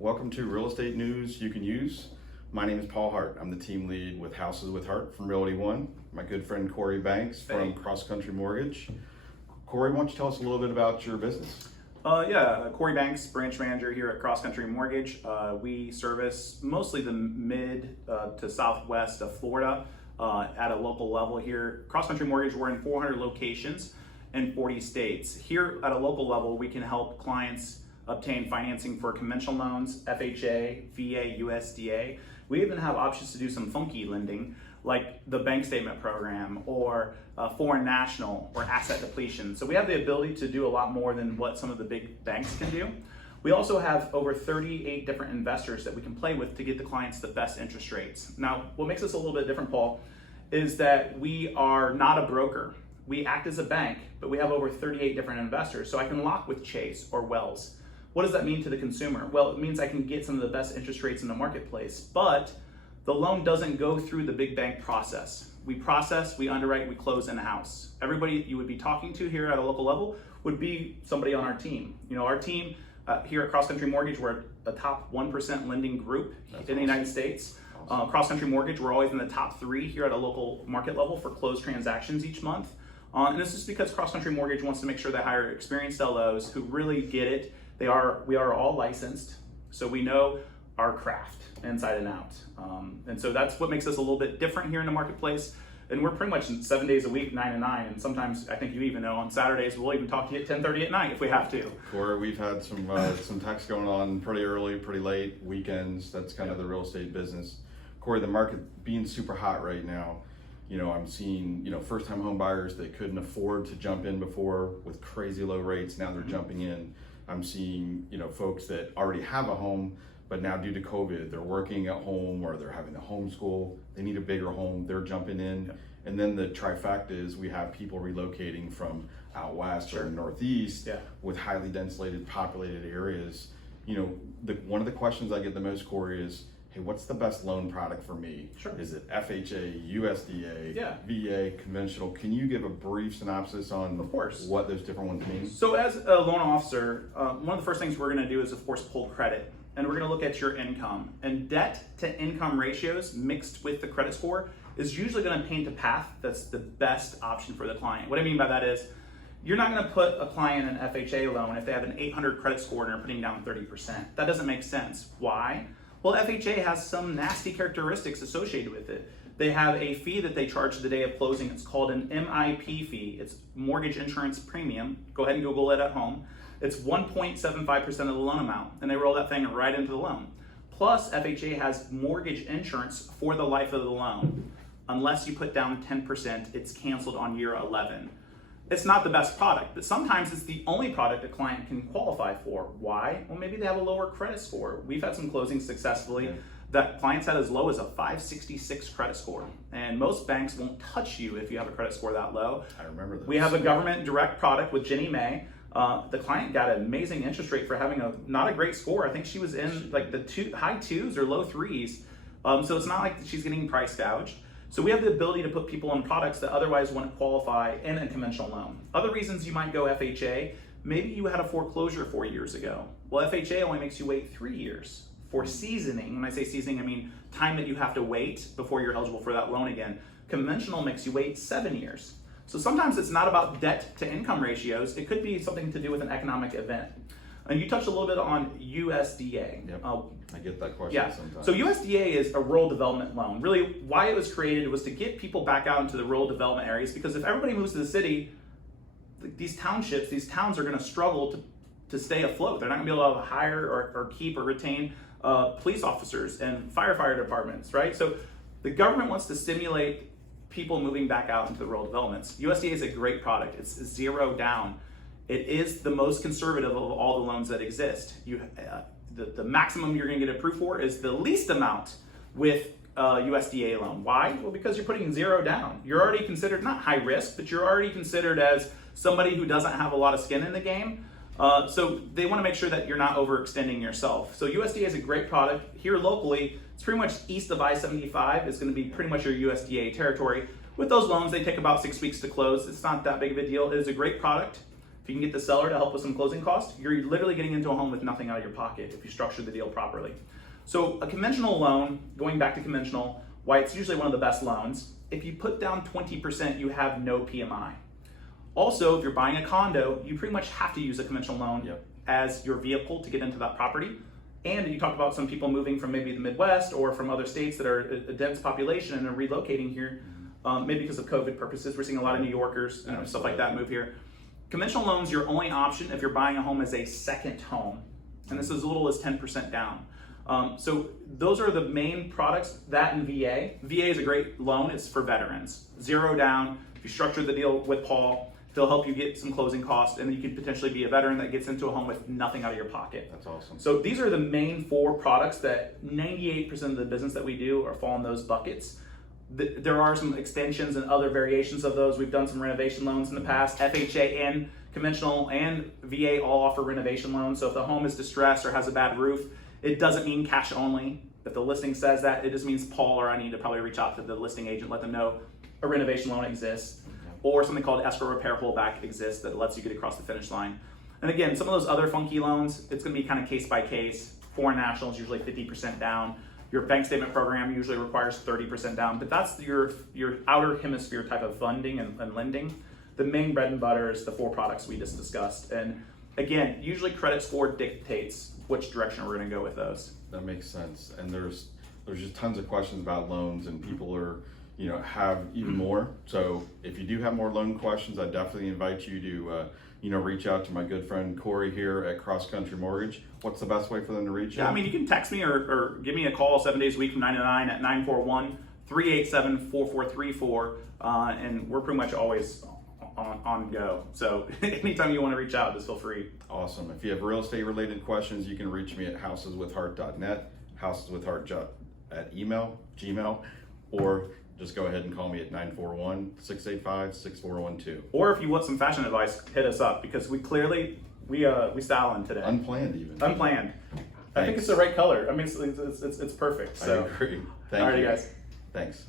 Welcome to Real Estate News You Can Use. My name is Paul Hart. I'm the team lead with Houses with Hart from Realty One. My good friend Cory Banks from Cross Country Mortgage. Cory, why don't you tell us a little bit about your business? Cory Banks, branch manager here at Cross Country Mortgage. We service mostly the mid to southwest of Florida at a local level here. Cross Country Mortgage, we're in 400 locations in 40 states. Here at a local level, we can help clients obtain financing for conventional loans, FHA, VA, USDA. We even have options to do some funky lending like the bank statement program or foreign national or asset depletion. So we have the ability to do a lot more than what some of the big banks can do. We also have over 38 different investors that we can play with to get the clients the best interest rates. Now, what makes us a little bit different, Paul, is that we are not a broker. We act as a bank, but we have over 38 different investors. So I can lock with Chase or Wells. What does that mean to the consumer? Well, it means I can get some of the best interest rates in the marketplace, but the loan doesn't go through the big bank process. We process, we underwrite, we close in-house. Everybody you would be talking to here at a local level would be somebody on our team. You know, our team here at Cross Country Mortgage, we're a top 1% lending group in the United States. Cross Country Mortgage, we're always in the top 3 here at a local market level for closed transactions each month. And this is because Cross Country Mortgage wants to make sure they hire experienced LOs who really get it. We are all licensed, so we know our craft inside and out. And so that's what makes us a little bit different here in the marketplace. And we're pretty much 7 days a week, 9 to 9. And sometimes, I think you even know, on Saturdays, we'll even talk to you at 10:30 at night if we have to. Cory, we've had some texts going on pretty early, pretty late, weekends. That's kind of the real estate business. Cory, the market being super hot right now. You know, I'm seeing, first-time home buyers that couldn't afford to jump in before with crazy low rates. Now they're jumping in. I'm seeing, folks that already have a home, but now due to COVID, they're working at home or they're having to homeschool. They need a bigger home. They're jumping in. Yep. And then the trifecta is we have people relocating from out west or northeast with highly densely populated areas. One of the questions I get the most, Cory, is, hey, what's the best loan product for me? Sure. Is it FHA, USDA, VA, conventional? Can you give a brief synopsis on what those different ones mean? So as a loan officer, one of the first things we're gonna do is, of course, pull credit. And we're gonna look at your income. And debt to income ratios mixed with the credit score is usually gonna paint a path that's the best option for the client. What I mean by that is, you're not gonna put a client in an FHA loan if they have an 800 credit score and are putting down 30%. That doesn't make sense. Why? Well, FHA has some nasty characteristics associated with it. They have a fee that they charge the day of closing. It's called an MIP fee. It's mortgage insurance premium. Go ahead and Google it at home. It's 1.75% of the loan amount, and they roll that thing right into the loan. Plus, FHA has mortgage insurance for the life of the loan. Unless you put down 10%, it's canceled on year 11. It's not the best product, but sometimes it's the only product a client can qualify for. Why? Well, maybe they have a lower credit score. We've had some closings successfully that clients had as low as a 566 credit score. And most banks won't touch you if you have a credit score that low. I remember that. We have a government direct product with Ginnie Mae. The client got an amazing interest rate for having not a great score. I think she was in like the high 2s or low 3s. So it's not like she's getting price gouged. So we have the ability to put people on products that otherwise wouldn't qualify in a conventional loan. Other reasons you might go FHA, maybe you had a foreclosure 4 years ago. Well, FHA only makes you wait 3 years for seasoning. When I say seasoning, I mean time that you have to wait before you're eligible for that loan again. Conventional makes you wait 7 years. So sometimes it's not about debt to income ratios. It could be something to do with an economic event. And you touched a little bit on USDA. Yep. I get that question sometimes. So USDA is a rural development loan. Really, why it was created was to get people back out into the rural development areas, because if everybody moves to the city, these townships, these towns are gonna struggle to stay afloat. They're not gonna be able to hire or keep or retain police officers and firefighter departments, right? So the government wants to stimulate people moving back out into the rural developments. USDA is a great product. It's zero down. It is the most conservative of all the loans that exist. The maximum you're gonna get approved for is the least amount with a USDA loan. Why? Well, because you're putting zero down. You're already considered not high risk, but you're already considered as somebody who doesn't have a lot of skin in the game. So they wanna make sure that you're not overextending yourself. So USDA is a great product. Here locally, it's pretty much east of I-75 is gonna be pretty much your USDA territory. With those loans, they take about 6 weeks to close. It's not that big of a deal. It is a great product. If you can get the seller to help with some closing costs, you're literally getting into a home with nothing out of your pocket if you structure the deal properly. So a conventional loan, going back to conventional, why it's usually one of the best loans, if you put down 20%, you have no PMI. Also, if you're buying a condo, you pretty much have to use a conventional loan as your vehicle to get into that property. And you talked about some people moving from maybe the Midwest or from other states that are a dense population and are relocating here, maybe because of COVID purposes. We're seeing a lot of New Yorkers, stuff like that move here. Conventional loans, your only option if you're buying a home as a second home, and this is as little as 10% down. So those are the main products, that and VA. VA is a great loan, it's for veterans. 0 down, if you structure the deal with Paul, he'll help you get some closing costs, and then you could potentially be a veteran that gets into a home with nothing out of your pocket. That's awesome. So these are the main 4 products that 98% of the business that we do are fall in those buckets. There are some extensions and other variations of those. We've done some renovation loans in the past. FHA and conventional and VA all offer renovation loans. So if the home is distressed or has a bad roof, it doesn't mean cash only. If the listing says that, it just means Paul or I need to probably reach out to the listing agent, let them know a renovation loan exists, or something called escrow repair holdback exists that lets you get across the finish line. And again, some of those other funky loans, it's gonna be kind of case by case. Foreign nationals, usually 50% down. Your bank statement program usually requires 30% down, but that's your outer hemisphere type of funding and lending. The main bread and butter is the 4 products we just discussed. And again, usually credit score dictates which direction we're gonna go with those. That makes sense. And there's just tons of questions about loans, and people are, have even more. So if you do have more loan questions, I definitely invite you to, reach out to my good friend Cory here at Cross Country Mortgage. What's the best way for them to reach you? Yeah, I mean, you can text me or give me a call 7 days a week from 9 to 9 at 941-387-4434. And we're pretty much always on go. So anytime you want to reach out, just feel free. Awesome. If you have real estate related questions, you can reach me at houseswithheart.net, houseswithheart at Gmail, or just go ahead and call me at 941-685-6412. Or if you want some fashion advice, hit us up, because we styling today. Unplanned even. Unplanned. I think it's the right color. I mean, it's perfect. So. I agree. Thank you. All right, guys. Thanks.